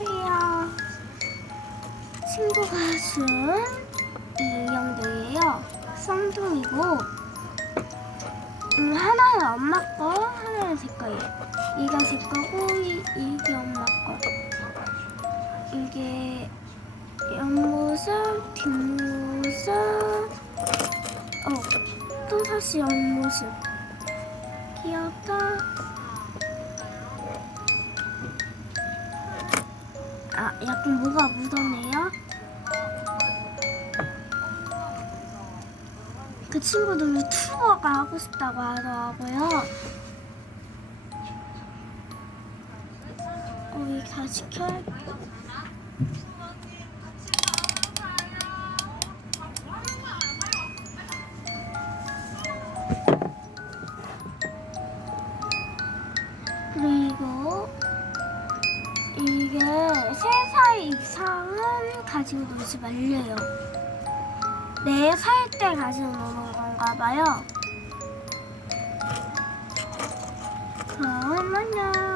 안녕하세요. 친구가 준 인형들이에요. 쌍둥이고, 음, 하나는 엄마 거, 하나는 제 거예요. 이가 제 거고, 이, 이게 엄마 거. 이게 옆모습, 뒷모습, 어, 또 다시 옆모습. 귀엽다. 아, 약간 뭐가 묻었네요. 그 친구도 유튜버가 하고 싶다고 하더라고요. 우리 다시 켜. 그리고 이게 3살 이상은 가지고 놀지 말래요. 4살 때 가지고 노는 건가 봐요. 그럼 안녕.